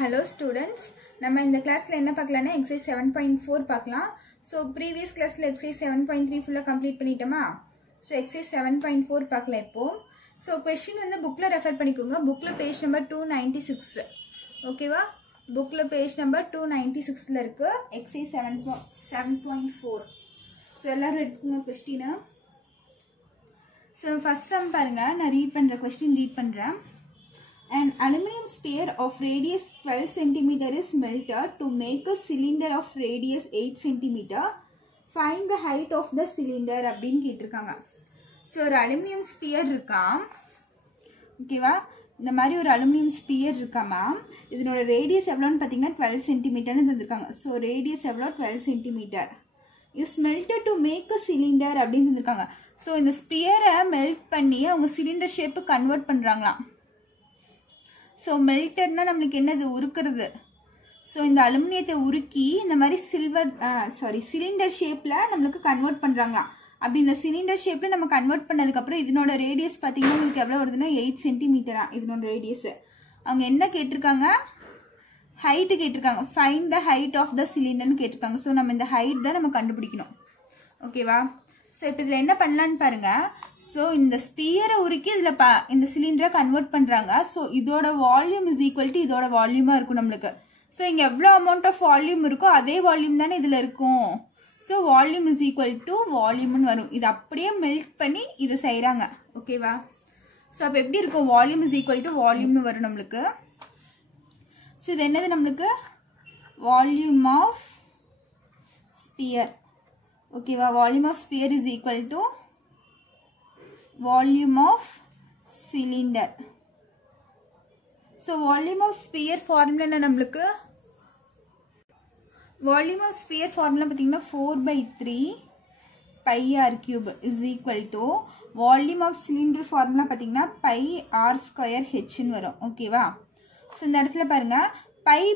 Hello students, நம்ம இந்த கிளாஸ்ல என்ன பார்க்கலாம்னா exercise 7.4 பார்க்கலாம். So previous classல exercise 7.3 ஃபுல்லா கம்ப்ளீட் பண்ணிட்டோமா? So exercise 7.4 பார்க்கலாம் இப்போ. So question வந்து bookல ரெஃபர் பண்ணிக்கோங்க. bookல பேஜ் நம்பர் 296. ஓகேவா? bookல பேஜ் நம்பர் 296ல இருக்கு. exercise 7.4. So எல்லாரும் எடுத்துங்க question. So first sum பாருங்க, நான் ரீட் பண்ற question ரீட் பண்றேன். An aluminum sphere of radius 12 cm is melted to make a cylinder of radius 8 cm. Find the height of the cylinder அப்படின்னு கேட்டிருக்காங்க. So ஒரு aluminium sphere இருக்காம். ஓகேவா? இந்த மாதிரி ஒரு அலுமினியம் ஸ்பியர் இருக்காமா. இதனோட ரேடியஸ் எவ்வளோன்னு பார்த்தீங்கன்னா 12 சென்டிமீட்டர்னு தந்திருக்காங்க. ஸோ ரேடியஸ் எவ்வளோ 12 centimetre. Is melted to make a cylinder அப்படின்னு தந்திருக்காங்க. ஸோ இந்த ஸ்பியரை மெல்ட் பண்ணி அவங்க சிலிண்டர் ஷேப்பு கன்வெர்ட் பண்ணுறாங்களாம். ஸோ மெல்டர்னா நம்மளுக்கு என்னது உருக்குறது. ஸோ இந்த அலுமினியத்தை உருக்கி இந்த மாதிரி சிலிண்டர் ஷேப்பில் நம்மளுக்கு கன்வெர்ட் பண்ணுறாங்களாம். அப்படி இந்த சிலிண்டர் ஷேப்பில் நம்ம கன்வெர்ட் பண்ணதுக்கப்புறம் இதனோட ரேடியஸ் பார்த்தீங்கன்னா உங்களுக்கு எவ்வளோ வருதுன்னா 8 சென்டிமீட்டரா இதனோட ரேடியஸ். அவங்க என்ன கேட்டிருக்காங்க? ஹைட்டு கேட்டிருக்காங்க. Find the height of the சிலிண்டர்னு கேட்டிருக்காங்க. ஸோ நம்ம இந்த ஹைட் தான் நம்ம கண்டுபிடிக்கணும். ஓகேவா? ஸோ இப்போ இதில் என்ன பண்ணலான்னு பாருங்க. ஸோ இந்த ஸ்பியரை உருக்கி இதில் இந்த சிலிண்டரை கன்வெர்ட் பண்ணுறாங்க. ஸோ இதோட வால்யூம் இஸ் ஈக்குவல் டு இதோட வால்யூமாக இருக்கும் நம்மளுக்கு. ஸோ இங்கே எவ்வளோ அமௌண்ட் ஆஃப் வால்யூம் இருக்கோ அதே வால்யூம் தானே இதில் இருக்கும். So volume is equal to வால்யூம்னு வரும். இது அப்படியே மெல்ட் பண்ணி இதை செய்கிறாங்க. ஓகேவா? ஸோ அப்போ எப்படி இருக்கும்? வால்யூம் இஸ் ஈக்குவல் டு வால்யூம்னு வரும் நம்மளுக்கு. ஸோ இது என்னது நம்மளுக்கு? Volume of sphere. ஓகேவா? Volume of sphere is equal to volume of cylinder. So volume of sphere formula என்ன நம்மளுக்கு? வால்யூம் ஆஃப் ஸ்பியர் ஃபார்முலா பார்த்தீங்கன்னா 4/3 pi r cube is equal to volume of cylinder formula பார்த்தீங்கன்னா pi r square ஹெச்ன்னு வரும். ஓகேவா? So இந்த இடத்துல பாருங்க,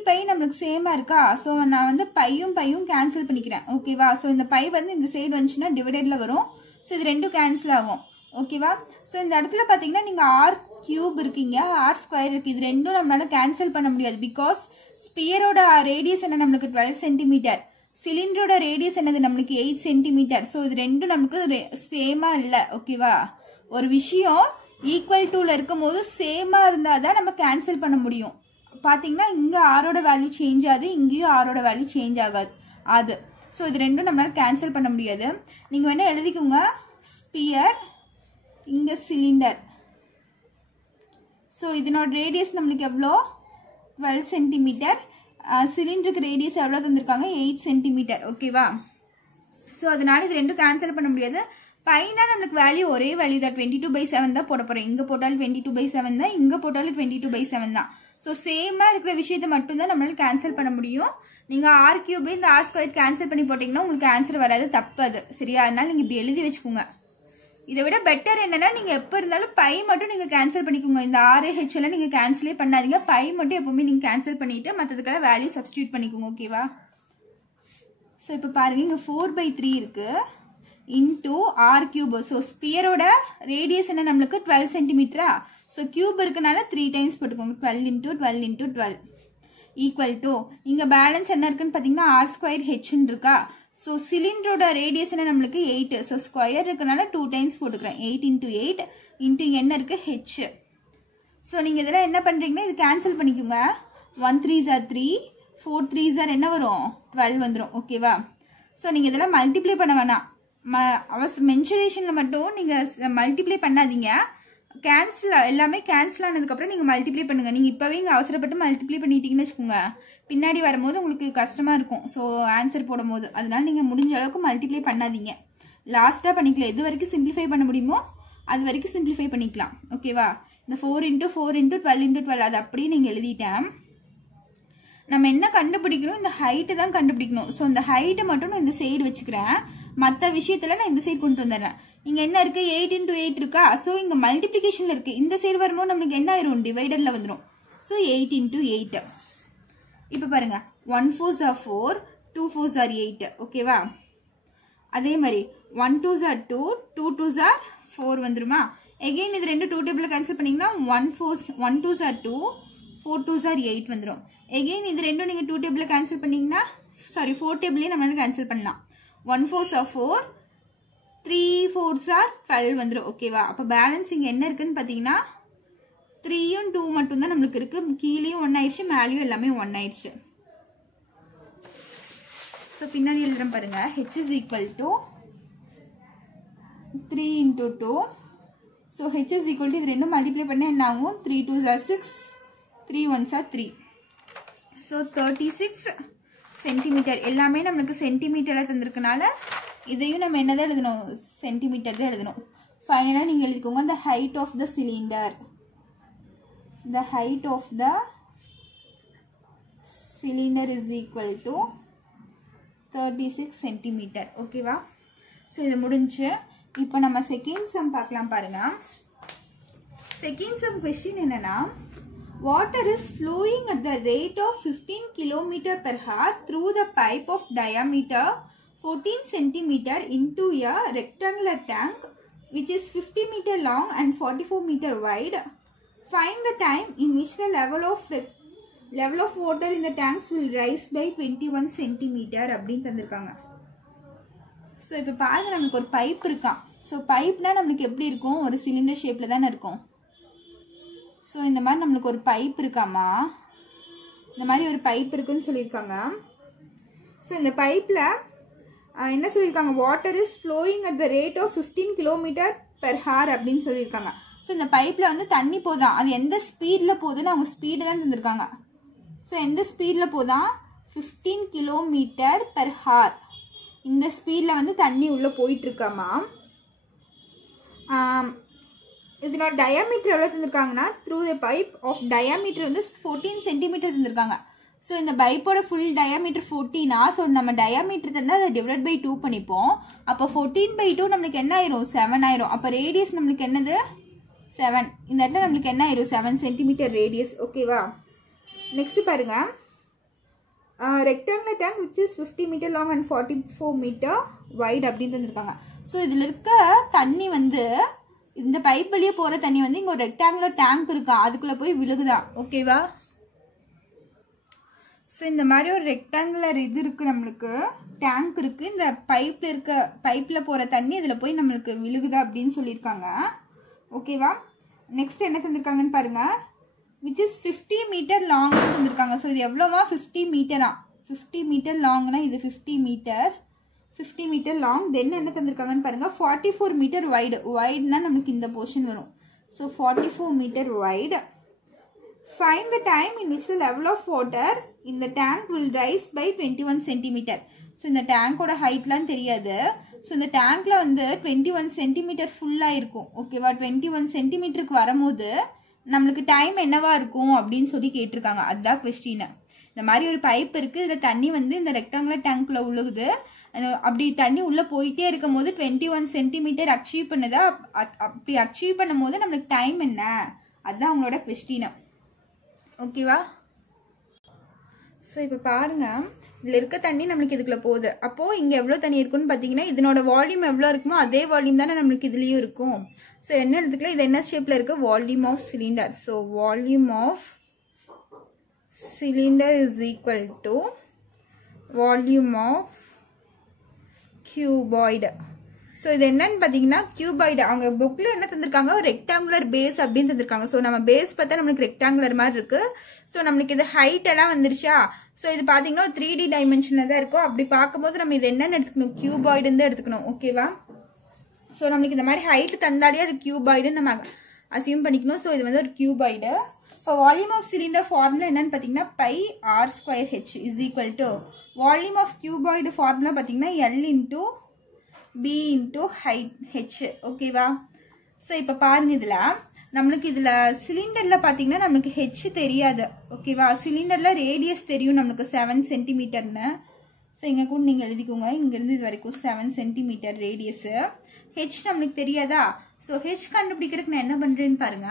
பை நம்மளுக்கு சேமா இருக்கா? ஸோ நான் வந்து பையும் கேன்சல் பண்ணிக்கிறேன். ஓகேவா? ஸோ இந்த பை வந்து இந்த சைடு வந்துச்சுன்னா டிவைடட்ல வரும். ஸோ இது ரெண்டும் கேன்சல் ஆகும். ஓகேவா? ஸோ இந்த இடத்துல பார்த்தீங்கன்னா நீங்கள் ஆர் கியூப் இருக்கீங்க, ஆர் ஸ்கொயர் இருக்கு. இது ரெண்டும் நம்மளால கேன்சல் பண்ண முடியாது. பிகாஸ் ஸ்பியரோட ரேடியஸ் என்ன நம்மளுக்கு 12 சென்டிமீட்டர், சிலிண்டரோட ரேடியஸ் என்னது நம்மளுக்கு 8 சென்டிமீட்டர். ஸோ இது ரெண்டும் நமக்கு சேமா இல்லை. ஓகேவா? ஒரு விஷயம் ஈக்குவல் டூல இருக்கும் போது சேமா இருந்தாதான் நம்ம கேன்சல் பண்ண முடியும். பார்த்தீங்கன்னா இங்கே ஆரோட வேல்யூ சேஞ்ச் ஆகுது, இங்கேயும் ஆரோட வேல்யூ சேஞ்ச் ஆகாது. ஸோ இது ரெண்டும் நம்மளால கேன்சல் பண்ண முடியாது. நீங்கள் வேணா எழுதிக்கோங்க, ஸ்பியர் இங்கே சிலிண்டர். ஸோ இதனோட ரேடியஸ் நம்மளுக்கு எவ்வளோ? 12 சென்டிமீட்டர். சிலிண்டருக்கு ரேடியஸ் எவ்வளோ தந்திருக்காங்க? 8 சென்டிமீட்டர். ஓகேவா? ஸோ அதனால இது ரெண்டும் கேன்சல் பண்ண முடியாது. பைனா நம்மளுக்கு வேல்யூ ஒரே வேல்யூ தான், 22/7 தான் போட போகிறோம். இங்கே போட்டாலும் 22/7 தான், இங்கே போட்டாலும் 22/7 தான். ஸோ சேமாக இருக்கிற விஷயத்தை மட்டும்தான் நம்மளால கேன்சல் பண்ண முடியும். நீங்கள் ஆர் கியூப் இந்த ஆர் ஸ்கொயர் கேன்சல் பண்ணி போட்டிங்கன்னா உங்களுக்கு ஆன்சர் வராது, தப்பு அது. சரியா? அதனால நீங்கள் இப்படி எழுதி வச்சுக்கோங்க. இதை விட பெட்டர் என்னன்னா, நீங்கள் எப்போ இருந்தாலும் பை மட்டும் நீங்கள் கேன்சல் பண்ணிக்கோங்க. இந்த ஆர்ஹெச் எல்லாம் நீங்கள் கேன்சலே பண்ணாதீங்க. பை மட்டும் எப்பவுமே நீங்கள் கேன்சல் பண்ணிட்டு மற்றதுக்காக வேல்யூ சப்ஸ்டியூட் பண்ணிக்கோங்க. ஓகேவா? ஸோ இப்போ பாருங்க, இங்கே 4/3 இருக்கு இன்டூ ஆர் கியூப். ஸோ ஸ்பியரோட ரேடியஸ் என்ன நம்மளுக்கு 12 சென்டிமீட்டரா? ஸோ கியூப் இருக்கனால 3 டைம்ஸ் போட்டுக்கோங்க. 12 × 12 × 12 ஈக்குவல் டு இங்கே பேலன்ஸ் என்ன இருக்குன்னு பார்த்தீங்கன்னா ஆர் ஸ்கொயர் ஹெச்ன்னு இருக்கா? ஸோ சிலிண்டரோட ரேடியஸ் என்ன நம்மளுக்கு 8. ஸோ ஸ்கொயர் இருக்கனால 2 டைம்ஸ் போட்டுக்கிறேன். 8 × 8 இன்ட்டு என்ன இருக்கு? ஹெச். ஸோ நீங்கள் இதெல்லாம் என்ன பண்ணுறீங்கன்னா இது கேன்சல் பண்ணிக்கோங்க. 1 3s are 3, 4 3s are என்ன வரும்? 12 வந்துடும். ஓகேவா? ஸோ நீங்கள் இதெல்லாம் மல்டிப்ளை பண்ண வேணாம். மென்சுரேஷனில் மட்டும் நீங்கள் மல்டிப்ளை பண்ணாதீங்க. எல்லாமே கேன்சல் ஆனதுக்கப்புறம் நீங்கள் மல்டிப்ளை பண்ணுங்க. நீங்கள் இப்போவே இங்கே அவசரப்பட்டு மல்டிப்ளை பண்ணிட்டீங்கன்னு வச்சுக்கோங்க, பின்னாடி வரும்போது உங்களுக்கு கஷ்டமாக இருக்கும். ஸோ ஆன்சர் போடும் போது அதனால நீங்கள் முடிஞ்ச அளவுக்கு மல்டிப்ளை பண்ணாதீங்க. லாஸ்ட்டாக பண்ணிக்கலாம். எது வரைக்கும் சிம்பிளிஃபை பண்ண முடியுமோ அது வரைக்கும் சிம்பிளிஃபை பண்ணிக்கலாம். ஓகேவா? இந்த 4 × 4 × 12 × 12 அது அப்படியே நீங்கள் எழுதிட்டேன். நம்ம என்ன கண்டுபிடிக்கணும்? இந்த ஹைட்டு தான் கண்டுபிடிக்கணும். ஸோ இந்த ஹைட்டை மட்டும் நான் இந்த சைடு வச்சுக்கிறேன், மற்ற விஷயத்துல நான் இந்த சைடு கொண்டு வந்துடுறேன். இங்க என்ன இருக்கு? 8 × 8 இருக்கா? ஸோ இங்க மல்டிப்ளிகேஷன்ல இருக்கு. இந்த சைடு வரும்போது நம்மளுக்கு என்ன ஆயிரும்? டிவைடர்ல வந்துடும். ஸோ 8 × 8. இப்போ பாருங்க, 1 4s are 4, 2 4s are 8. ஓகேவா? அதே மாதிரி 1 2s are 2, 2 2s are 4 வந்துருமா? எகைன் இது ரெண்டு 2 டேபிள் கேன்சல் பண்ணீங்கன்னா 1 2s are 2, 4 2s are 8 வந்துடும். எகெயின் இது ரெண்டும் நீங்கள் 2 டேபிளில் கேன்சல் பண்ணிங்கன்னா சாரி 4 டேபிளையும் நம்மளால கேன்சல் பண்ணலாம். 1 4s are 4, 3 4s are 12 வந்துடும். ஓகேவா? அப்போ பேலன்ஸ் இங்கே என்ன இருக்குன்னு பார்த்தீங்கன்னா 3யும் 2 மட்டும்தான் நம்மளுக்கு இருக்கு. கீழேயும் 1 ஆயிடுச்சு, மேலேயும் எல்லாமே 1 ஆயிடுச்சு. ஸோ பின்னாடி எழுதுறேன் பாருங்க. h is equal to 3 into 2. So h is equal to இது ரெண்டும் மல்டிப்ளை பண்ண என்ன ஆகும்? 3 2s are 6, 3 1s are 3. So 36 centimetre. எல்லாமே நம்மளுக்கு சென்டிமீட்டரில் தந்திருக்கனால இதையும் நம்ம என்னதான் எழுதணும்? சென்டிமீட்டர் தான் எழுதணும். ஃபைனலாக நீங்கள் எழுதிக்கோங்க the height of the cylinder. The height of the cylinder is equal to 36 centimetre. ஓகேவா? ஸோ இது முடிஞ்சு. இப்போ நம்ம செகண்ட் சம் பார்க்கலாம் பாருங்க. செகண்ட் சம் கொஸ்டின் என்னன்னா, water is flowing at the rate of 15 km per hour through the pipe of diameter 14 cm into a rectangular tank which is 50 meter long and 44 meter wide. Find the time in which the level of water in the tanks will rise by 21 cm அப்படின்னு தந்திருக்காங்க. So இப்போ பாருங்க, நமக்கு ஒரு pipe இருக்கான். So பைப்னா நம்மளுக்கு எப்படி இருக்கும்? ஒரு சிலிண்டர் ஷேப்பில் தானே இருக்கும். ஸோ இந்த மாதிரி நம்மளுக்கு ஒரு பைப் இருக்காமா, இந்த மாதிரி ஒரு பைப் இருக்குன்னு சொல்லியிருக்காங்க. ஸோ இந்த பைப்பில் என்ன சொல்லியிருக்காங்க? Water is flowing at the rate of 15 km per hour அப்படின்னு சொல்லியிருக்காங்க. ஸோ இந்த பைப்பில் வந்து தண்ணி போதான், அது எந்த ஸ்பீடில் போகுதுன்னு அவங்க ஸ்பீடு தான் தந்திருக்காங்க. ஸோ எந்த ஸ்பீடில் போதான்? 15 km per hour. இந்த ஸ்பீடில் வந்து தண்ணி உள்ளே போயிட்டுருக்காமா. இதனோட டயாமீட்டர் எவ்வளோ தந்திருக்காங்கன்னா, through the pipe of diameter வந்து 14 சென்டிமீட்டர் தந்திருக்காங்க. ஸோ இந்த பைப்போட ஃபுல் டயாமீட்டர் 14. ஸோ நம்ம டயாமீட்டர் தந்தால் அதை டிவைட் பை 2 பண்ணிப்போம். அப்போ 14/2 நம்மளுக்கு என்ன ஆயிரும்? 7 ஆயிரும். அப்போ ரேடியஸ் நம்மளுக்கு என்னது? 7. இந்த இடத்துல நம்மளுக்கு என்ன ஆயிரும்? 7 சென்டிமீட்டர் ரேடியஸ். ஓகேவா? நெக்ஸ்ட் பாருங்க, rectangular tank which is 50 metre long and 44 metre wide அப்படின்னு தந்திருக்காங்க. ஸோ இதில் இருக்க தண்ணி வந்து இந்த பைப் வழியே போகிற தண்ணி வந்து இங்கே ஒரு ரெக்டாங்குலர் டேங்க் இருக்கா, அதுக்குள்ளே போய் விழுகுதா. ஓகேவா? ஸோ இந்த மாதிரி ஒரு ரெக்டாங்குலர் இது இருக்குது, நம்மளுக்கு டேங்க் இருக்குது. இந்த பைப்பில் போகிற தண்ணி இதில் போய் நம்மளுக்கு விழுகுதா அப்படின்னு சொல்லியிருக்காங்க. ஓகேவா? நெக்ஸ்ட் என்ன தந்திருக்காங்கன்னு பாருங்கள். which is 50 மீட்டர் லாங் தந்திருக்காங்க. ஸோ இது எவ்வளோவா? 50 மீட்டரா. 50 மீட்டர் லாங்னா இது 50 மீட்டர் லாங். தென் என்ன தந்திருக்காங்கன்னு பாருங்க. 44 மீட்டர் வைடு. வைடுனா நமக்கு இந்த போர்ஷன் வரும். So 44 metre wide. Find the time in which the level of water in the tank will rise by 21 centimeter. So இந்த டேங்கோட ஹைட்லாம் தெரியாது. ஸோ இந்த டேங்க்ல வந்து 21 சென்டிமீட்டர் ஃபுல்லாக இருக்கும். ஓகேவா? 21 சென்டிமீட்டருக்கு வரும்போது நம்மளுக்கு டைம் என்னவா இருக்கும் அப்படின்னு சொல்லி கேட்டிருக்காங்க. அதுதான் கொஸ்டின். இந்த மாதிரி ஒரு பைப் இருக்கு, இதில் தண்ணி வந்து இந்த ரெக்டாங்குலர் டேங்க்ல உழுகுது. அப்படி தண்ணி உள்ள போயிட்டே இருக்கும் போது 21 சென்டிமீட்டர் அச்சீவ் பண்ணுதா? அப்படி அச்சீவ் பண்ணும் போது நம்மளுக்கு டைம் என்ன? அதுதான் அவங்களோட கொஸ்டின். ஓகேவா? ஸோ இப்போ பாருங்க, இதில் இருக்க தண்ணி நம்மளுக்கு இதுக்குள்ள போகுது. அப்போது இங்கே எவ்வளோ தண்ணி இருக்குன்னு பார்த்தீங்கன்னா, இதனோட வால்யூம் எவ்வளோ இருக்குமோ அதே வால்யூம் தானே நம்மளுக்கு இதுலேயும் இருக்கும். ஸோ என்ன எடுத்துக்கலாம்? இது என்ன ஷேப்பில் இருக்குது? Volume of cylinder. So volume of cylinder is equal to volume of cuboid. So இது என்னன்னு பார்த்தீங்கன்னா கியூபாய்டு. அவங்க புக்கில் என்ன தந்திருக்காங்க? ஒரு ரெக்டாங்குலர் பேஸ் அப்படின்னு தந்திருக்காங்க. ஸோ நம்ம பேஸ் பார்த்தா நம்மளுக்கு ரெக்டாங்குலர் மாதிரி இருக்கு. ஸோ நம்மளுக்கு இது ஹைட் எல்லாம் வந்துருச்சா? ஸோ இது பார்த்தீங்கன்னா 3D டைமென்ஷனில் தான் இருக்கும். அப்படி பார்க்கும்போது நம்ம இது என்னன்னு எடுத்துக்கணும்? கியூபாய்டுன்னு தான் எடுத்துக்கணும். ஓகேவா? ஸோ நம்மளுக்கு இந்த மாதிரி ஹைட் தந்தாலே அது கியூபாய்டுன்னு நம்ம அசியூம் பண்ணிக்கணும். ஸோ இது வந்து ஒரு கியூபாய்டு. இப்போ வால்யூம் ஆஃப் சிலிண்டர் ஃபார்முலா என்னன்னு பார்த்தீங்கன்னா πr²h is equal to volume of cuboid formula பார்த்தீங்கன்னா L into B into H. ஓகேவா? ஸோ இப்போ பாருங்க, இதில் நம்மளுக்கு இதில் சிலிண்டரில் பார்த்தீங்கன்னா நம்மளுக்கு ஹெச் தெரியாது. ஓகேவா? சிலிண்டரில் ரேடியஸ் தெரியும் நம்மளுக்கு 7 சென்டிமீட்டர்னு. ஸோ இங்கே கூட நீங்கள் எழுதிக்கோங்க, இங்கேருந்து இது வரைக்கும் 7 சென்டிமீட்டர் ரேடியஸு. ஹெச் நம்மளுக்கு தெரியாதா? ஸோ ஹெச் கண்டுபிடிக்கிறதுக்கு நான் என்ன பண்ணுறேன்னு பாருங்க.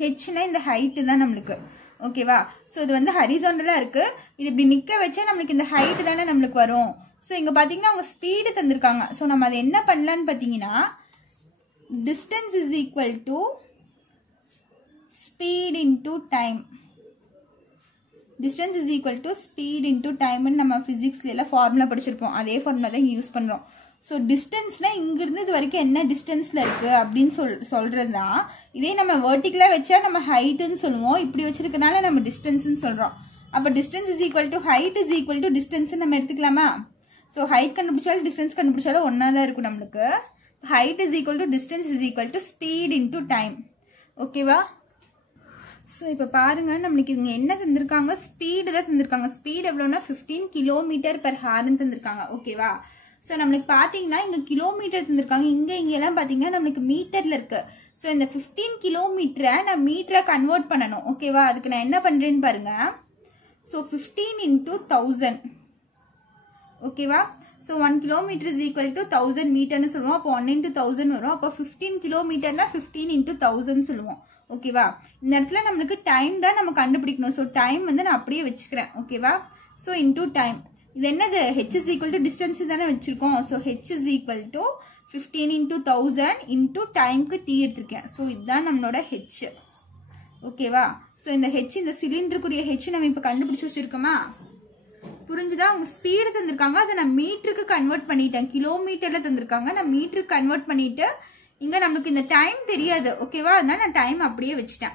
ஹெச்னா இந்த ஹைட்டு தான் நம்மளுக்கு. ஓகேவா? ஸோ இது வந்து ஹரிசாண்டலாக இருக்குது. இது இப்படி நிற்க வச்சா நம்மளுக்கு இந்த ஹைட்டு தானே நம்மளுக்கு வரும். ஸோ இங்கே பார்த்தீங்கன்னா அவங்க ஸ்பீடு தந்திருக்காங்க. ஸோ நம்ம அதை என்ன பண்ணலான்னு பார்த்தீங்கன்னா, distance is equal to speed into time. Distance is equal to speed into டைம்னு நம்ம ஃபிசிக்ஸ்ல எல்லாம் ஃபார்முலா படிச்சிருப்போம். அதே ஃபார்முலா தான் இங்கே யூஸ் பண்ணுறோம். ஸோ டிஸ்டன்ஸ்னா இங்கிருந்து இது வரைக்கும் என்ன டிஸ்டன்ஸில் இருக்குது அப்படின்னு சொல்கிறது தான். இதே நம்ம வெர்டிக்கலாக வச்சா நம்ம ஹைட்டுன்னு சொல்லுவோம். இப்படி வச்சிருக்கனால நம்ம டிஸ்டன்ஸ்ன்னு சொல்கிறோம். அப்போ distance is equal to height is equal to distance நம்ம எடுத்துக்கலாமா? ஸோ ஹைட் கண்டுபிடிச்சாலும் டிஸ்டன்ஸ் கண்டுபிடிச்சாலும் ஒன்றா தான் இருக்கும் நம்மளுக்கு. Height is equal to distance is equal to speed into time. ஓகேவா? ஸோ இப்போ பாருங்க, நம்மளுக்கு இங்கே என்ன தந்திருக்காங்க? ஸ்பீடு தான் தந்திருக்காங்க. ஸ்பீட் எவ்வளோன்னா 15 km/hன்னு தந்திருக்காங்க. ஓகேவா? ஸோ நம்மளுக்கு பார்த்தீங்கன்னா இங்கே கிலோமீட்டர் தந்திருக்காங்க. இங்கெல்லாம் பார்த்தீங்கன்னா நம்மளுக்கு மீட்டரில் இருக்கு. ஸோ இந்த 15 கிலோமீட்டரை நான் மீட்டரை கன்வெர்ட் பண்ணணும். ஓகேவா? அதுக்கு நான் என்ன பண்ணுறேன்னு பாருங்க. ஸோ 15 × 1000. ஓகேவா? So 1 kilometre is equal to 1000 மீட்டர்னு சொல்லுவோம். அப்போ 1 × 1000 வரும். அப்போ 15 கிலோமீட்டர்னா 15 × 1000 சொல்லுவோம். ஓகேவா? இந்த இடத்துல நம்மளுக்கு டைம் தான் நம்ம கண்டுபிடிக்கணும். ஸோ டைம் வந்து நான் அப்படியே வச்சுக்கிறேன். ஓகேவா? So into time. இது என்னது? h is equal to distance தானே வச்சிருக்கோம். So h is equal to 15 × 1000 into டைமுக்கு t எடுத்திருக்கேன். ஸோ இதுதான் நம்மளோட h. ஓகேவா? ஸோ இந்த h, இந்த சிலிண்டருக்குரிய h நம்ம இப்போ கண்டுபிடிச்சு வச்சிருக்கோமா? புரிஞ்சுதா? அவங்க ஸ்பீடு தந்திருக்காங்க, அதை நான் மீட்டருக்கு கன்வெர்ட் பண்ணிட்டேன். கிலோமீட்டர்ல தந்திருக்காங்க, நான் மீட்டருக்கு கன்வெர்ட் பண்ணிட்டு இங்க நமக்கு இந்த டைம் தெரியாது. ஓகேவா? அதனால நான் டைம் அப்படியே வச்சுட்டேன்.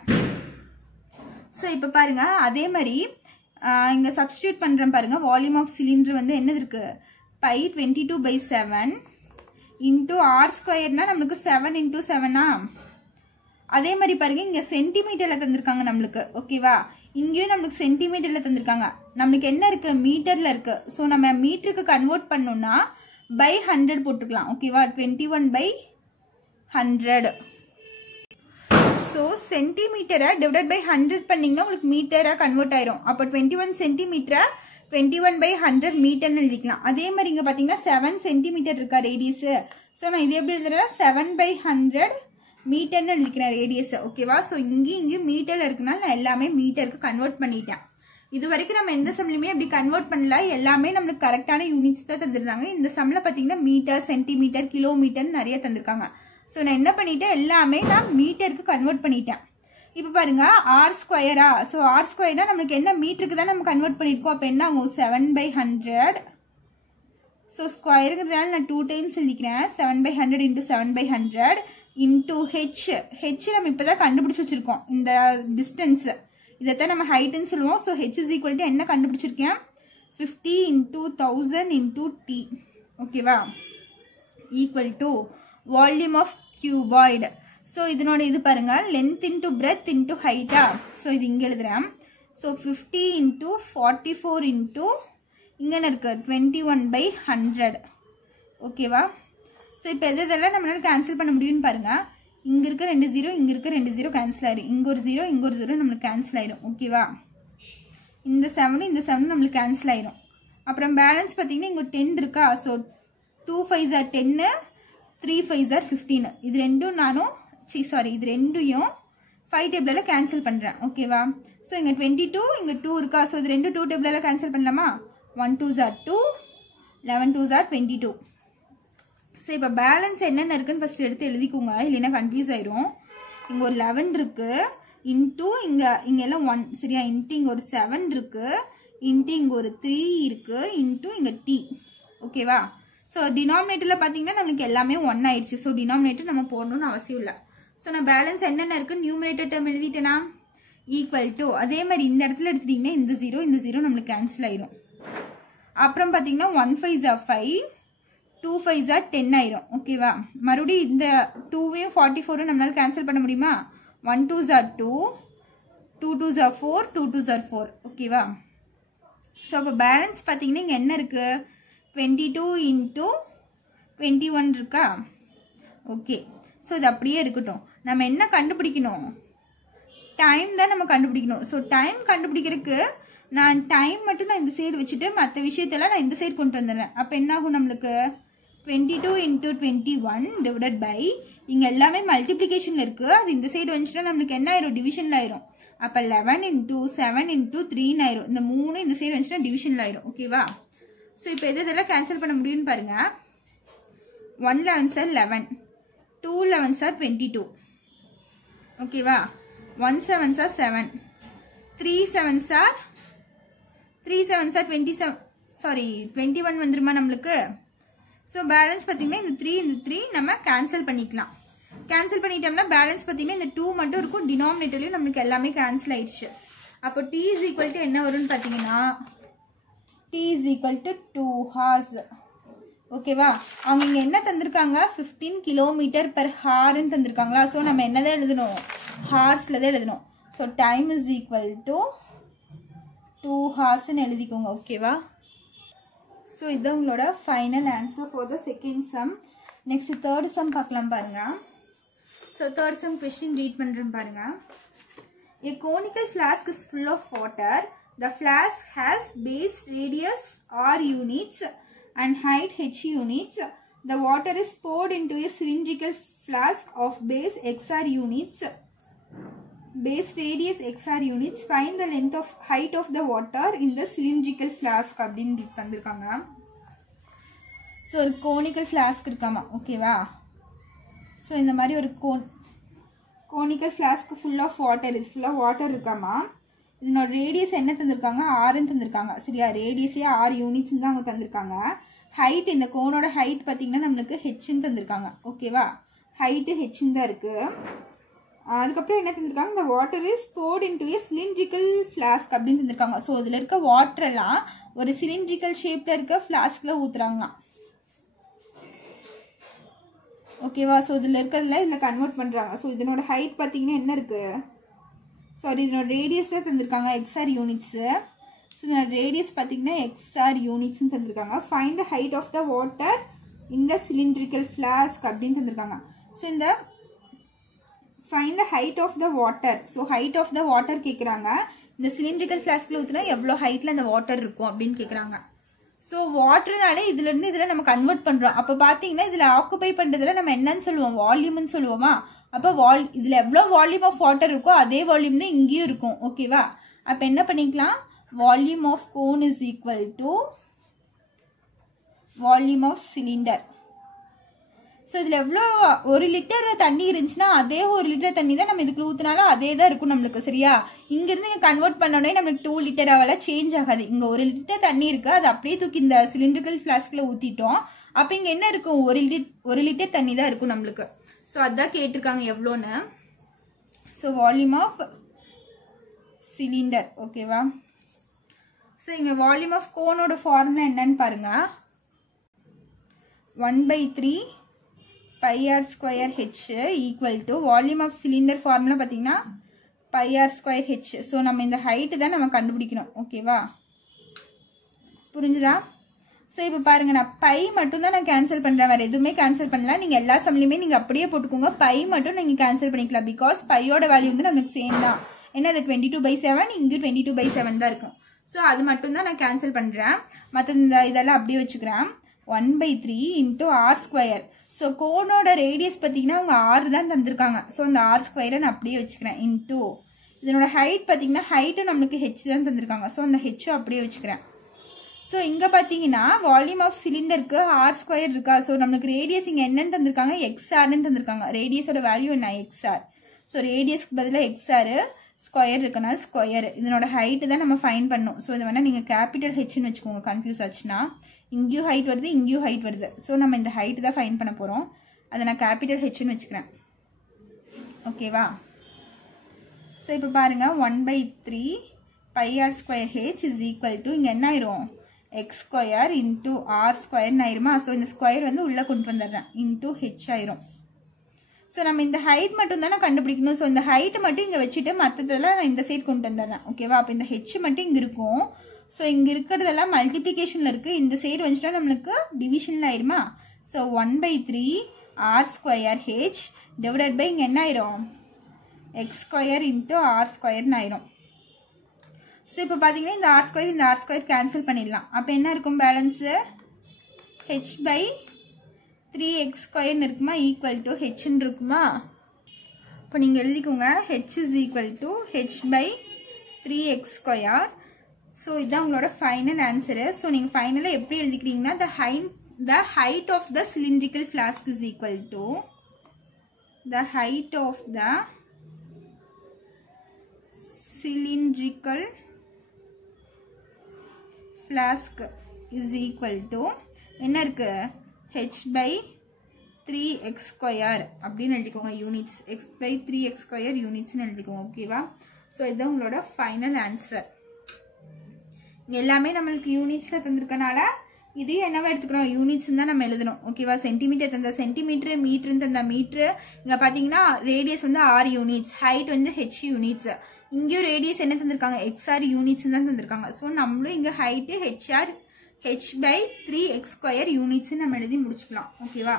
ஸோ இப்போ பாருங்க, அதே மாதிரி இங்க சப்ஸ்டியூட் பண்றேன் பாருங்க. வால்யூம் ஆஃப் சிலிண்டர் வந்து என்னது இருக்கு? Pi 22/7 into r². நம்மளுக்கு 7 × 7. அதே மாதிரி பாருங்க, இங்க சென்டிமீட்டர்ல தந்திருக்காங்க நம்மளுக்கு. ஓகேவா? இங்கேயும் நம்மளுக்கு சென்டிமீட்டர்ல தந்திருக்காங்க. நம்மளுக்கு என்ன இருக்கு? மீட்டர்ல இருக்கு. ஸோ நம்ம மீட்டருக்கு கன்வெர்ட் பண்ணோம்னா பை 100 போட்டுக்கலாம். ஓகேவா? 21/100. ஸோ சென்டிமீட்டரை டிவைட் பை 100 பண்ணீங்கன்னா உங்களுக்கு மீட்டரா கன்வெர்ட் ஆயிரும். அப்போ 21 சென்டிமீட்டரை 21/100 மீட்டர்னு எழுதிக்கலாம். அதே மாதிரி இங்க பாத்தீங்கன்னா 7 சென்டிமீட்டர் இருக்கா ரேடியஸ். ஸோ நான் இது எப்படி எழுதுறேன்? 7/100 மீட்டர்னு எழுதிக்கிறேன் ரேடியஸ். ஓகேவா? ஸோ இங்கேயும் மீட்டர்ல இருக்குனால நான் எல்லாமே மீட்டருக்கு கன்வெர்ட் பண்ணிட்டேன். இது வரைக்கும் நம்ம எந்த சம்லையுமே அப்படி கன்வெர்ட் பண்ணல. எல்லாமே நம்மளுக்கு கரெக்டான யூனிட்ஸ் தான் தந்திருந்தாங்க. இந்த சம்ல பாத்தீங்கன்னா மீட்டர், சென்டிமீட்டர், கிலோமீட்டர் நிறைய தந்திருக்காங்க. ஸோ நான் என்ன பண்ணிட்டேன்? எல்லாமே நான் மீட்டருக்கு கன்வெர்ட் பண்ணிட்டேன். இப்போ பாருங்க, r². ஸோ r²னா நம்மளுக்கு என்ன? மீட்டருக்கு தான் நம்ம கன்வெர்ட் பண்ணிருக்கோம். அப்போ என்ன ஆகும்? 7/100. ஸோ ஸ்கொயருங்கிறதுனால நான் 2 டைம்ஸ் எழுதிக்கிறேன். 7/100 × 7/100 இன்டூ h நம்ம இப்பதான் கண்டுபிடிச்சு வச்சிருக்கோம். இந்த டிஸ்டன்ஸ் இதைத்தான் நம்ம ஹைட்னு சொல்லுவோம். So h is equal to என்ன கண்டுபிடிச்சிருக்கேன்? 50 × 1000 × t. ஓகேவா? Equal to volume of cuboid. So இதனோட இது பாருங்க, லென்த் இன்டூ பிரெத் இன்டூ ஹைட்டா. ஸோ இது இங்க எழுதுறேன். ஸோ 50 × 44 இன்டூ இங்க என்ன இருக்கு? 21/100. ஓகேவா? ஸோ இப்போ எதெல்லாம் நம்மளால கேன்சல் பண்ண முடியும்னு பாருங்க. இங்க இருக்க 2 0, இங்க இருக்க 2 0 கேன்சல் ஆயிரும். இங்க ஒரு 0, இங்க ஒரு 0 நம்மளுக்கு கேன்சல் ஆயிரும். ஓகேவா? இந்த 7 இந்த 7 நம்மளுக்கு கேன்சல் ஆயிரும். அப்புறம் பேலன்ஸ் பாத்தீங்கன்னா இங்க 10 இருக்கா. So 2 5s are 10, 3 5s are 15. இது ரெண்டும் நானும் இது ரெண்டையும் 5 டேபிள்ல கேன்சல் பண்றேன். ஓகேவா? ஸோ இங்க 22, இங்க 2 இருக்கா. ஸோ இது ரெண்டு 2 டேபிள்ல கேன்சல் பண்ணலாமா? 1 2s are 2, 11 2s are 22. So இப்போ பேலன்ஸ் என்னென்ன இருக்குன்னு ஃபர்ஸ்ட் எடுத்து எழுதிக்கோங்க, இல்லைன்னா கன்ஃபியூஸ் ஆயிரும். இங்க ஒரு 11 இருக்கு, இன்டூ இங்க எல்லாம் 1 சரியா, இன்டூ இங்க ஒரு 7 இருக்கு, இன்டூ இங்க ஒரு 3 இருக்கு, இன்டூ இங்க t. ஓகேவா? ஸோ டினாமினேட்டர்ல பாத்தீங்கன்னா நமக்கு எல்லாமே 1 ஆயிடுச்சு. ஸோ டினாமினேட்டர் நம்ம போடணும்னு அவசியம் இல்லை. ஸோ நான் பேலன்ஸ் என்னென்ன இருக்கு நியூமரேட்டர் டேர்ம் எழுதிட்டேனா? ஈக்குவல் டு அதே மாதிரி இந்த இடத்துல எடுத்துட்டீங்கன்னா இந்த 0 இந்த 0 நம்மளுக்கு கேன்சல் ஆயிரும். அப்புறம் பாத்தீங்கன்னா 1 5s are 5, 2 5s are 10 ஆயிரும். ஓகேவா? மறுபடியும் இந்த 2வையும் 44 நம்மளால கேன்சல் பண்ண முடியுமா? 1 2s are 2, 2 2s are 4, 2 2s are 4. ஓகேவா? ஸோ அப்போ பேலன்ஸ் பார்த்தீங்கன்னா இங்கே என்ன இருக்கு? 22 × 21 இருக்கா? ஓகே. ஸோ இது அப்படியே இருக்கட்டும். நம்ம என்ன கண்டுபிடிக்கணும்? டைம் தான் நம்ம கண்டுபிடிக்கணும். ஸோ டைம் கண்டுபிடிக்கிறதுக்கு நான் டைம் மட்டும் நான் இந்த சைடு வச்சுட்டு மற்ற விஷயத்தெல்லாம் நான் இந்த சைடு கொண்டு வந்துடுறேன். அப்போ என்ன ஆகும் நம்மளுக்கு? 22 × 21 டிவைடட் பை இங்க எல்லாமே மல்டிப்ளிகேஷன்ல இருக்கு. அது இந்த சைடு வந்துச்சுன்னா நம்மளுக்கு என்ன ஆயிரும்? டிவிஷன்ல ஆயிரும். அப்ப 11 × 7 × 3 ஆயிரும். இந்த 3 இந்த சைடு வந்துச்சுன்னா டிவிஷன்ல ஆயிரும். ஓகேவா? ஸோ இப்போ எதெல்லாம் கேன்சல் பண்ண முடியும்னு பாருங்க. 1 11s are 11, 2 11s are 22. ஓகேவா? 1 7s are 7, 3 7s are 3 7s 27 sorry 21 வந்துருமா நம்மளுக்கு. ஸோ பேலன்ஸ் பார்த்தீங்கன்னா இந்த 3 நம்ம கேன்சல் பண்ணிக்கலாம். கேன்சல் பண்ணிட்டோம்னா பேலன்ஸ் பார்த்தீங்கன்னா இந்த 2 மட்டும் இருக்கும். டினாமினேட்டர்லையும் நம்மளுக்கு எல்லாமே கேன்சல் ஆயிடுச்சு. அப்போ t is equal to என்ன வரும்னு பார்த்தீங்கன்னா t is equal to 2 hours. ஓகேவா? அவங்க இங்கே என்ன தந்திருக்காங்க, 15 கிலோமீட்டர் பெர் ஹார்ன்னு தந்திருக்காங்களா. ஸோ நம்ம என்னதான் எழுதணும், ஹார்ஸில் தான் எழுதணும். So time is equal to 2 ஹார்ஸ்ன்னு எழுதிக்கோங்க. ஓகேவா? ஸோ இது உங்களோட final answer for the second sum. Next third sum பார்க்கலாம் பாருங்க. So third sum question read பண்ணுறேன் பாருங்க. A conical flask is full of water. The flask has base radius r units and height h units. The water is poured into a cylindrical flask of base xr units. Base radius xr units. Find the length of height of the water in the cylindrical flask அப்படின்னு தந்திருக்காங்க. So ஒரு conical flask இருக்காமா. ஓகேவா? So இந்த மாதிரி ஒரு conical flask full of water, இது ஃபுல்லாக வாட்டர் இருக்காமா. இதனோட ரேடியஸ் என்ன தந்திருக்காங்க, ஆறுன்னு தந்திருக்காங்க. சரியா? ரேடியஸே 6 யூனிட்ஸ் தான் அவங்க தந்திருக்காங்க. ஹைட், இந்த கோனோட ஹைட் பார்த்தீங்கன்னா நம்மளுக்கு ஹெச்ன்னு தந்திருக்காங்க. ஓகேவா? ஹைட்டு ஹெச்ன்னு தான் இருக்கு. அதுக்கப்புறம் என்ன தந்திருக்காங்க, இந்த water is poured into a cylindrical flask அப்படின்னு தந்திருக்காங்க. ஸோ இதில் இருக்க வாட்டர் எல்லாம் ஒரு சிலிண்ட்ரிக்கல் ஷேப்ல இருக்க ஃப்ளாஸ்க்ல ஊத்துறாங்களாம். ஓகேவா? ஸோ இதில் இருக்கிறதுல இதில் கன்வெர்ட் பண்ணுறாங்க. ஸோ இதனோட ஹைட் பார்த்தீங்கன்னா என்ன இருக்கு, சாரி இதனோட ரேடியஸ் தான் தந்திருக்காங்க எக்ஸ்ஆர் யூனிட்ஸு. ஸோ இதனோட ரேடியஸ் பார்த்தீங்கன்னா எக்ஸ்ஆர் யூனிட்ஸ்ன்னு தந்திருக்காங்க. Find the height of the water இந்த சிலிண்ட்ரிக்கல் ஃப்ளாஸ்க் அப்படின்னு தந்திருக்காங்க. ஸோ இந்த find the height of the water. So height of the water கேட்குறாங்க. இந்த சிலிண்ட்ரிக்கல் ஃப்ளாஸ்கில் ஊற்றினா எவ்வளோ ஹைட்டில் அந்த வாட்டர் இருக்கும் அப்படின்னு கேட்குறாங்க. ஸோ வாட்டர்னாலே இதுலேருந்து இதில் நம்ம கன்வெர்ட் பண்ணுறோம். அப்போ பார்த்தீங்கன்னா இதில் ஆக்குபை பண்ணுறதுல நம்ம என்னன்னு சொல்லுவோம், வால்யூம்னு சொல்லுவோமா. அப்போ இதில் எவ்வளோ வால்யூம் ஆஃப் வாட்டர் இருக்கோ அதே வால்யூம் தான் இங்கேயும் இருக்கும். ஓகேவா? அப்போ என்ன பண்ணிக்கலாம், volume of cone is equal to volume of cylinder. So இதில் எவ்வளோ 1 லிட்டர் தண்ணி இருந்துச்சுன்னா அதே 1 லிட்டர் தண்ணி தான் நம்ம இதுக்கு ஊற்றினாலும் அதே தான் இருக்கும் நம்மளுக்கு. சரியா? இங்கேருந்து இங்கே கன்வெர்ட் பண்ணோடனே நம்மளுக்கு 2 லிட்டர் அவெல்லாம் சேஞ்ச் ஆகாது. இங்கே 1 லிட்டர் தண்ணி இருக்கு, அது அப்படியே தூக்கி இந்த சிலிண்ட்ரிக்கல் ஃப்ளாஸ்கில் ஊற்றிட்டோம். அப்போ இங்கே என்ன இருக்கும், 1 லிட்டர் தண்ணி தான் இருக்கும் நம்மளுக்கு. ஸோ அதான் கேட்டிருக்காங்க எவ்வளோன்னு. So volume of cylinder. ஓகேவா? ஸோ இங்கே வால்யூம் ஆஃப் கோனோட ஃபார்முலா என்னன்னு பாருங்க. 1/3 pi r square h equal to volume of cylinder formula பார்த்தீங்கன்னா pi r square h. So நம்ம இந்த ஹைட்டு தான் நம்ம கண்டுபிடிக்கணும். ஓகேவா? புரிஞ்சுதா? ஸோ இப்போ பாருங்க, நான் பை மட்டும் தான் நான் கேன்சல் பண்ணுறேன், வேறு எதுவுமே கேன்சல் பண்ணலாம். நீங்கள் எல்லா சம்லையுமே நீங்கள் அப்படியே போட்டுக்கோங்க. பை மட்டும் நீங்கள் கேன்சல் பண்ணிக்கலாம். பிகாஸ் பையோட வேல்யூ வந்து நமக்கு சேம் தான். ஏன்னா அது 22/7, இங்கே 22/7 தான் இருக்கும். ஸோ அது மட்டும் தான் நான் கேன்சல் பண்ணுறேன். மற்ற இந்த இதெல்லாம் அப்படியே வச்சுக்கிறேன். 1/3 into r square. ஸோ கோனோட ரேடியஸ் பார்த்தீங்கன்னா அவங்க 6 தான் தந்திருக்காங்க. ஸோ அந்த r ஸ்கொயரை நான் அப்படியே வச்சுக்கிறேன். இன்டூ இதனோட ஹைட் பார்த்தீங்கன்னா ஹைட்டும் நம்மளுக்கு ஹெச் தான் தந்திருக்காங்க. ஸோ அந்த ஹெச்சும் அப்படியே வச்சுக்கிறேன். ஸோ இங்கே பார்த்தீங்கன்னா வால்யூம் ஆஃப் சிலிண்டருக்கு r ஸ்கொயர் இருக்கா. ஸோ நம்மளுக்கு ரேடியஸ் இங்கே என்னன்னு தந்திருக்காங்க, எக்ஸ்ஆர்னு தந்திருக்காங்க. ரேடியஸோட வேல்யூ என்ன, எக்ஸ்ஆர். ஸோ ரேடியஸ்க்கு பதிலாக எக்ஸ்ஆர், ஸ்கொயர் இருக்கனால ஸ்கொயர். இதனோட ஹைட்டு தான் நம்ம ஃபைன் பண்ணணும். ஸோ இதை வேணால் நீங்கள் கேபிட்டல் ஹெச்னு வச்சுக்கோங்க, கன்ஃபியூஸ் ஆச்சுன்னா. இங்கேயும் ஹைட் வருது, இங்கேயும் ஹைட் வருது. ஸோ நம்ம இந்த ஹைட்டு தான் ஃபைன் பண்ண போகிறோம். அதை நான் கேபிட்டல் ஹெச்னு வச்சுக்கிறேன். ஓகேவா? ஸோ இப்போ பாருங்கள், 1/3 pi r square h is equal to இங்கே என்ன ஆயிரும், எக்ஸ் ஸ்கொயர் இன்டூ ஆர் ஸ்கொயர்னு ஆயிருமா. ஸோ இந்த ஸ்கொயர் வந்து உள்ளே கொண்டு வந்துடுறேன், இன்டூ ஹெச் ஆயிரும். ஸோ நம்ம இந்த ஹைட் மட்டும் தானே கண்டுபிடிக்கணும். ஸோ இந்த ஹைட்டு மட்டும் இங்கே வச்சுட்டு மற்றதெல்லாம் நான் இந்த சைடு கொண்டு வந்துடுறேன். ஓகேவா? அப்போ இந்த ஹெச் மட்டும் இங்கே இருக்கும். ஸோ இங்கே இருக்கிறதெல்லாம் மல்டிப்ளிகேஷனில் இருக்குது. இந்த சைடு வந்துச்சுன்னா நம்மளுக்கு டிவிஷனில் ஆயிருமா. So 1/3 r square h divided by இங்கே என்ன ஆயிரும், எக்ஸ் ஸ்கொயர் இன்டூ ஆர் ஸ்கொயர்னு ஆயிரும். ஸோ இப்போ பார்த்தீங்கன்னா இந்த ஆர் ஸ்கொயர் இந்த ஆர் ஸ்கொயர் கேன்சல் பண்ணிடலாம். அப்போ என்ன இருக்கும் பேலன்ஸு, h/3x ஸ்கொயர்னு இருக்குமா, ஈக்குவல் டு ஹெச்ன்னு இருக்குமா. இப்போ நீங்கள் எழுதிக்கோங்க, h is equal to h/3x square. So இதுதான் உங்களோட ஃபைனல் ஆன்சரு. ஸோ நீங்கள் ஃபைனலாக எப்படி எழுதிக்கிறீங்கன்னா, the height of the cylindrical flask is equal to the height of the cylindrical flask is equal to என்ன இருக்கு h by 3x ஸ்கொயர் அப்படின்னு எழுதிக்கோங்க units x by 3x square யூனிட்ஸ்னு எழுதிக்கோங்க ஓகேவா. ஸோ இதுதான் உங்களோட ஃபைனல் ஆன்சர். எல்லாமே நம்மளுக்கு யூனிட்ஸில் தந்திருக்கனால இதையும் என்னவா எடுத்துக்கிறோம் யூனிட்ஸ் தான் நம்ம எழுதணும் ஓகேவா. சென்டிமீட்டர் தந்த சென்டிமீட்டர், மீட்டர் தந்த மீட்டர். இங்கே பார்த்தீங்கன்னா ரேடியஸ் வந்து r யூனிட்ஸ், ஹைட் வந்து h யூனிட்ஸ். இங்கேயும் ரேடியஸ் என்ன தந்திருக்காங்க xr யூனிட்ஸ் தான் தந்திருக்காங்க. ஸோ நம்மளும் இங்கே height h by 3x square units நம்ம எழுதி முடிச்சுக்கலாம் ஓகேவா.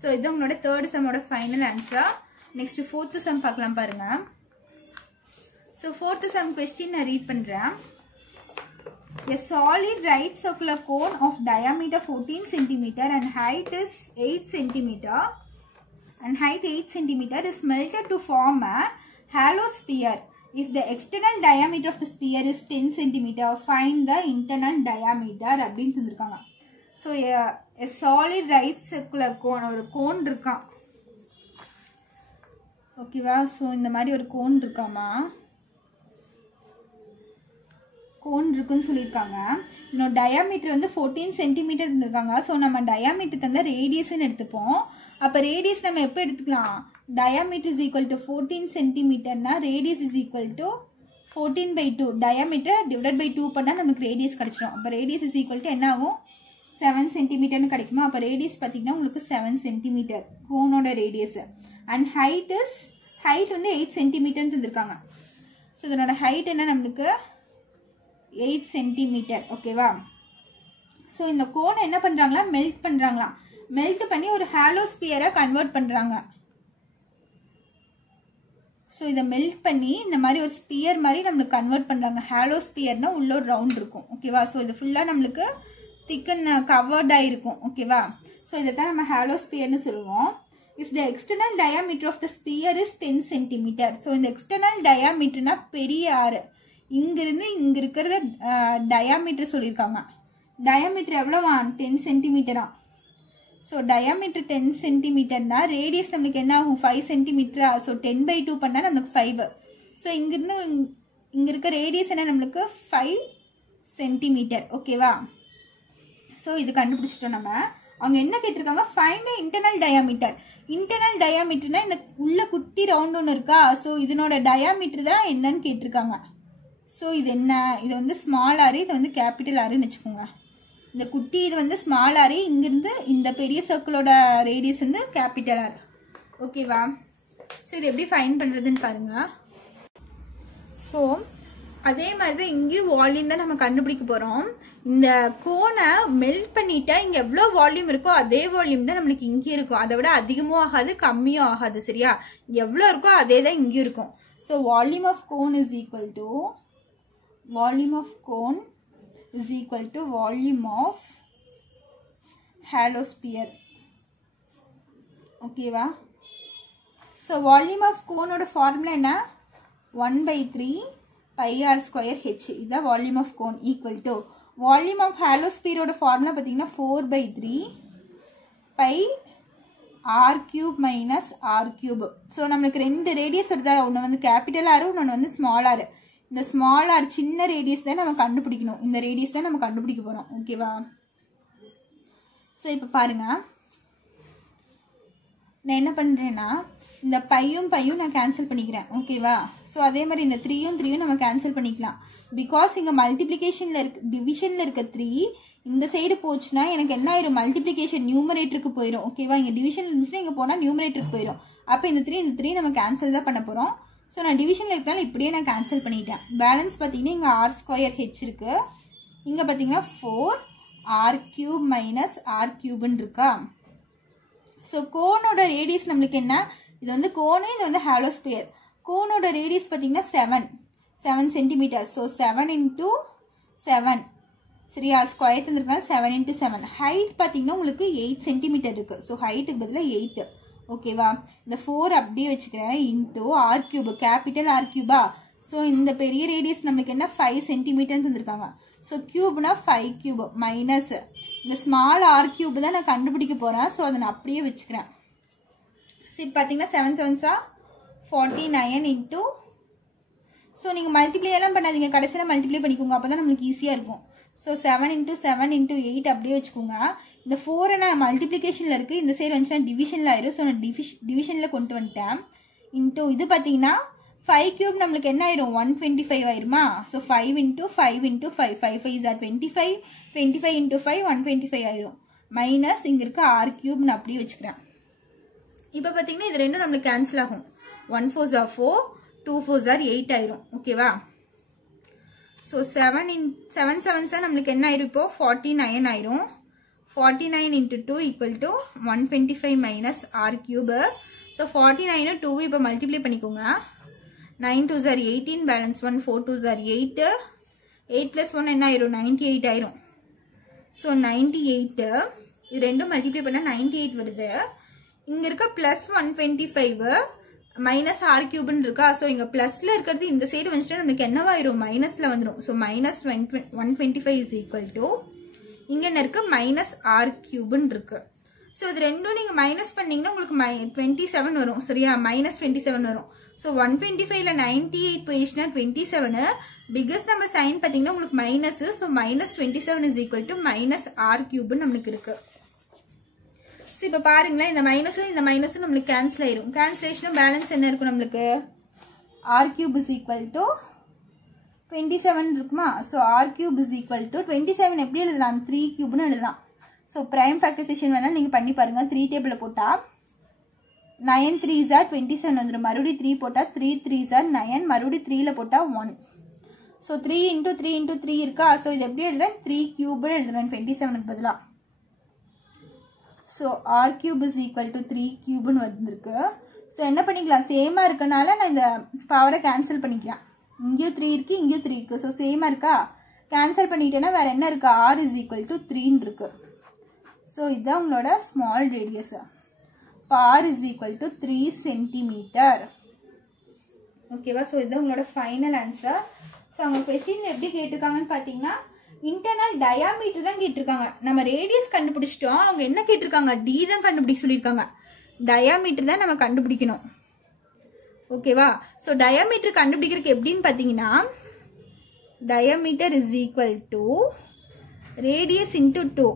ஸோ இது உங்களோட தேர்ட் சம்மோட final answer. Next fourth sum பார்க்கலாம் பாருங்க. ஸோ ஃபோர்த்து சம் கொஸ்டின் நான் ரீட் பண்ணுறேன். A solid right circular cone of diameter 14 cm and height is 8 cm is melted to form a hollow sphere. If the external diameter of the sphere is 10 cm, find the internal diameter அப்படின்னு தந்திருக்காங்க. So a solid right circular cone, ஒரு cone இருக்கான் ஓகேவா. So இந்த மாதிரி ஒரு cone இருக்காமா, cone இருக்குன்னு சொல்லியிருக்காங்க. இன்னும் டயாமீட்டர் வந்து 14 சென்டிமீட்டர் இருந்திருக்காங்க. ஸோ நம்ம டயாமீட்டர் தந்தால் ரேடியஸ்ன்னு எடுத்துப்போம். அப்போ ரேடியஸ் நம்ம எப்போ எடுத்துக்கலாம், டயாமீட்டர் இஸ் ஈக்குவல் டு 14 சென்டிமீட்டர்னா radius is equal to 14/2. Diameter divide by 2 பண்ணால் நமக்கு ரேடியஸ் கிடைச்சிடும். அப்போ ரேடியஸ் இஸ் ஈக்குவல் டு என்ன ஆகும் 7 சென்டிமீட்டர்னு கிடைக்குமா. அப்போ ரேடியஸ் பார்த்தீங்கன்னா உங்களுக்கு 7 சென்டிமீட்டர் கோனோட ரேடியஸ். அண்ட் ஹைட் வந்து 8 சென்டிமீட்டர்னு தந்திருக்காங்க. ஸோ இதனோட ஹைட் என்ன நம்மளுக்கு 8 சென்டிமீட்டர் ஓகேவா. ஸோ இந்த கோனை என்ன பண்ணுறாங்களா, மெல்ட் பண்ணுறாங்களாம். மெல்ட் பண்ணி ஒரு ஹாலோ ஸ்பியரை கன்வெர்ட் பண்ணுறாங்க. ஸோ இதை மெல்ட் பண்ணி இந்த மாதிரி ஒரு ஸ்பியர் மாதிரி நம்மளுக்கு கன்வெர்ட் பண்ணுறாங்க. ஹாலோ ஸ்பியர்னா உள்ள ஒரு ரவுண்ட் இருக்கும் ஓகேவா. ஸோ இது ஃபுல்லாக நம்மளுக்கு திக்கன் கவர்டாக இருக்கும் ஓகேவா. ஸோ இதை தான் நம்ம ஹாலோ ஸ்பியர்னு சொல்லுவோம். If the external diameter of the sphere is 10 centimetre. So இந்த எக்ஸ்டர்னல் டயாமீட்டர்னா பெரிய ஆறு, இங்கிருந்து இங்கே இருக்கிறத டயாமீட்டர் சொல்லியிருக்காங்க. டயாமீட்டர் எவ்வளோவா 10 சென்டிமீட்டரா. ஸோ டயாமீட்டர் 10 சென்டிமீட்டர்னா ரேடியஸ் நம்மளுக்கு என்ன ஆகும் 5 சென்டிமீட்டரா. ஸோ 10/2 பண்ணால் நம்மளுக்கு 5. ஸோ இங்கிருந்து இங்கே இருக்க ரேடியஸ் என்ன நம்மளுக்கு 5 சென்டிமீட்டர் ஓகேவா. ஸோ இது கண்டுபிடிச்சிட்டோம் நம்ம. அவங்க என்ன கேட்டிருக்காங்க, find the internal diameter. Internal டயாமீட்டர்னா இந்த உள்ள குட்டி ரவுண்ட் ஒன்று இருக்கா. ஸோ இதனோட டயாமீட்டர் தான் என்னன்னு கேட்டிருக்காங்க. ஸோ இது என்ன, இது வந்து ஸ்மால் ஆர், இது வந்து கேபிட்டல் ஆருன்னு வச்சுக்கோங்க. இந்த குட்டி இது வந்து ஸ்மால் ஆர், இங்கிருந்து இந்த பெரிய சர்க்கிளோட ரேடியஸ் வந்து கேபிட்டல் ஆர் ஓகேவா. ஸோ இது எப்படி ஃபைண்ட் பண்ணுறதுன்னு பாருங்க. ஸோ அதே மாதிரி தான் இங்கேயும் வால்யூம் தான் நம்ம கண்டுபிடிக்க போகிறோம். இந்த கோனை மெல்ட் பண்ணிட்டா இங்கே எவ்வளோ வால்யூம் இருக்கோ அதே வால்யூம் தான் நம்மளுக்கு இங்கே இருக்கும். அதை விட அதிகமும் ஆகாது கம்மியும் ஆகாது சரியா. எவ்வளோ இருக்கோ அதே தான் இங்கேயும் இருக்கும். So volume of cone is equal to volume of cone is equal to volume of hollow sphere ஓகேவா. ஸோ வால்யூம் ஆஃப் கோனோட ஃபார்முலா என்ன 1/3 πr square h. இதுதான் volume of cone equal to volume of hollow ஸ்பியரோட formula பார்த்தீங்கன்னா 4/3 πr³ minus r³. So நம்மளுக்கு ரெண்டு radius வருதா, ஒன்று வந்து கேபிட்டல் ஆர், ஒன்று வந்து ஸ்மால் ஆர். இந்த ஸ்மால் ஆர் சின்ன ரேடியஸ் தான் நம்ம கண்டுபிடிக்கணும். இந்த ரேடியஸ் தான் நம்ம கண்டுபிடிக்க போகிறோம் ஓகேவா. ஸோ இப்போ பாருங்க, நான் என்ன பண்ணுறேன்னா இந்த பையும் நான் கேன்சல் பண்ணிக்கிறேன் ஓகேவா. ஸோ அதே மாதிரி இந்த 3யும் நம்ம கேன்சல் பண்ணிக்கலாம். பிகாஸ் இங்கே மல்டிப்ளிகேஷனில் இருக்கு, டிவிஷனில் இருக்க 3 இந்த சைடு போச்சுன்னா எனக்கு என்ன ஆயிரும், மல்டிப்ளிகேஷன் நியூமரேட்டருக்கு போயிடும் ஓகேவா. இங்கே டிவிஷன் இருந்துச்சுன்னா இங்கே போனால் நியூமரேட்டருக்கு போயிடும். அப்போ இந்த 3 நம்ம கேன்சல் தான் பண்ண போகிறோம். ஸோ நான் டிவிஷனில் இருக்கனால இப்படியே நான் கேன்சல் பண்ணிட்டேன். பேலன்ஸ் பார்த்தீங்கன்னா இங்கே r²h இருக்குது, இங்கே பார்த்தீங்கன்னா 4r³ மைனஸ் r³ இருக்கா. ஸோ கோனோட ரேடியஸ் நம்மளுக்கு என்ன, இது வந்து கோனு, இது வந்து ஹாலோ ஸ்பியர். கோனோட ரேடியஸ் பார்த்தீங்கன்னா 7 சென்டிமீட்டர். ஸோ 7 × 7 சரியா, ஸ்கொயர் தந்துருக்காங்க 7 × 7. ஹைட் பார்த்தீங்கன்னா உங்களுக்கு 8 சென்டிமீட்டர் இருக்குது. ஸோ ஹைட்டுக்கு பதிலாக 8 ஓகேவா. இந்த 4 அப்படியே வச்சுக்கிறேன் into r³ capital r³. So இந்த பெரிய ரேடியஸ் நமக்கு என்ன 5 சென்டிமீட்டர்னு தந்திருக்காங்க. ஸோ க்யூப்னா 5³ மைனஸ் இந்த ஸ்மால் r³ தான் நான் கண்டுபிடிக்க போகிறேன். ஸோ அதை நான் அப்படியே வச்சுக்கிறேன். ஸோ இப்போ பார்த்தீங்கன்னா 7 7s 49 இன்டூ, ஸோ நீங்கள் மல்டிப்ளை எல்லாம் பண்ணாதீங்க, கடைசியில் மல்டிப்ளை பண்ணிக்கோங்க, அப்போ தான் நம்மளுக்கு ஈஸியாக இருக்கும். ஸோ 7 into 7 into 8 அப்படியே வச்சுக்கோங்க. இந்த 4 நான் மல்டிப்ளிகேஷனில் இருக்குது, இந்த சைடு வந்துச்சுன்னா டிவிஷனில் ஆயிரும். ஸோ நான் டிவிஷனில் கொண்டு வந்துட்டேன். இன்ட்டு இது பார்த்தீங்கன்னா 5 cube நம்மளுக்கு என்ன ஆயிரும் 125 ஆயிருமா. So 5 into 5 into 5 5 5 is 25 25 into 5 125 ஆயிரும். மைனஸ் இங்கே இருக்க r cube நான் அப்படியே வச்சுக்கிறேன். இப்போ பார்த்தீங்கன்னா இது ரெண்டும் நம்மளுக்கு கேன்சல் ஆகும். 1 4s are 4 2 4s are 8 ஆயிரும். ஓகேவா. ஸோ 7 7s நம்மளுக்கு என்ன ஆயிரும் இப்போ 49 ஆயிரும். 49 into 2 equal to 125 minus r cube. So 49 2 இப்போ மல்டிப்ளை பண்ணிக்கோங்க. 9 2s are 18 balance 1 4 2s are 8 8 plus 1 என்ன ஆயிரும் 98 ஆயிரும். ஸோ 98 இது ரெண்டும் மல்டிப்ளை பண்ணால் 98 வருது. இங்கே இருக்க ப்ளஸ் 125 மைனஸ் ஆர் கியூப்னு இருக்கா. ஸோ இங்கே ப்ளஸில் இருக்கிறது இந்த சைடு வந்துச்சுன்னா நம்மளுக்கு என்னவாயிரும் மைனஸில் வந்துடும். So minus 125 is equal to இங்கே என்ன இருக்குது மைனஸ் ஆர் கியூப்னு இருக்குது. ஸோ இது ரெண்டும் நீங்கள் மைனஸ் பண்ணிங்கன்னா உங்களுக்கு 27 வரும். சரியா, மைனஸ் 27 வரும். ஸோ 125ல் 98 போயிடுச்சுன்னா 27 பிகஸ்ட் நம்ம சைன் பார்த்தீங்கன்னா உங்களுக்கு minus. So minus 27 is equal to minus r கியூப்னு நம்மளுக்கு இருக்குது. ஸோ இப்போ பாருங்களேன், இந்த மைனஸும் நம்மளுக்கு கேன்சல் ஆயிரும். கேன்சலேஷனும் பேலன்ஸ் என்ன இருக்கும் நம்மளுக்கு r cube is equal to 27 இருக்குமா. So r cube is equal to 27 எப்படி எழுதலாம் 3 கியூப்னு எழுதலாம். ஸோ ப்ரைம் ஃபேக்டரைசேஷன் வேணால் நீங்கள் பண்ணி பாருங்கள். 3 டேபிளில் போட்டால் 9 3s are 27 வந்துடும். மறுபடியும் 3 போட்டால் 3 3s are 9 மறுபடியும் 3ல் போட்டால் 1. ஸோ 3 into 3 into 3 இருக்கா. ஸோ இது எப்படி எழுதுறேன் 3 கியூப்னு எழுதுறேன் 27க்கு பதிலாக. So r cube is equal to 3 கியூப்னு வந்துருக்கு. ஸோ என்ன பண்ணிக்கலாம் சேமாக இருக்கனால நான் இந்த பவரை கேன்சல் பண்ணிக்கிறேன். இங்கேயும் 3 இருக்குது இங்கேயும் 3 இருக்குது. ஸோ சேமாக இருக்கா, கேன்சல் பண்ணிட்டேன்னா வேறு என்ன இருக்குது ஆர் இஸ் ஈக்குவல் டு 3ன்னு இருக்குது. ஸோ இதுதான் உங்களோட small radius. R is equal to 3 centimetre. ஓகேவா. ஸோ இதுதான் உங்களோட ஃபைனல் ஆன்சர். ஸோ அவங்க கொஸ்டின் எப்படி கேட்டிருக்காங்கன்னு பார்த்தீங்கன்னா இன்டர்னல் டயாமீட்டர் தான் கேட்டிருக்காங்க. நம்ம ரேடியஸ் கண்டுபிடிச்சிட்டோம், அவங்க என்ன கேட்டிருக்காங்க டி தான் கண்டுபிடிக்க சொல்லியிருக்காங்க. டயாமீட்டர் தான் நம்ம கண்டுபிடிக்கணும். ஓகேவா. ஸோ டயாமீட்டர் கண்டுபிடிக்கிறதுக்கு எப்படின்னு பார்த்தீங்கன்னா diameter is equal to radius into 2.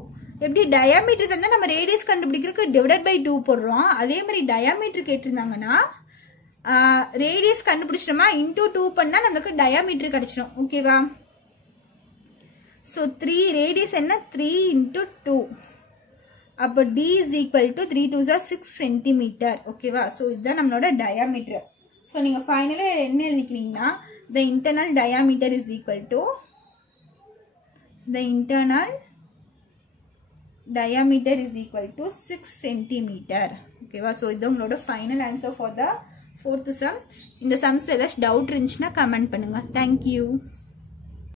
எப்படி டயாமீட்டர் தந்தால் நம்ம ரேடியஸ் கண்டுபிடிக்கிறதுக்கு டிவைடட் பை 2 போடுறோம். அதே மாதிரி டயாமீட்டர் கேட்டிருந்தாங்கன்னா ரேடியஸ் கண்டுபிடிச்சிட்டோமா இன்டூ 2 பண்ணால் நம்மளுக்கு டயாமீட்டர் கிடைச்சிடும். ஓகேவா. ஸோ 3 ரேடியஸ் என்ன 3 into 2. அப்போ d is equal to 3 2s are 6 centimetre. ஓகேவா. ஸோ இதுதான் நம்மளோட டயாமீட்டர். ஸோ நீங்கள் ஃபைனலாக என்ன எழுதிக்கிறீங்கன்னா the internal diameter is equal to the internal diameter is equal to 6 centimeter. ஓகேவா. ஸோ இது உங்களோட final answer for the 4th sum. இந்த சம்ஸில் ஏதாச்சும் டவுட் இருந்துச்சுன்னா கமெண்ட் பண்ணுங்கள். தேங்க்யூ.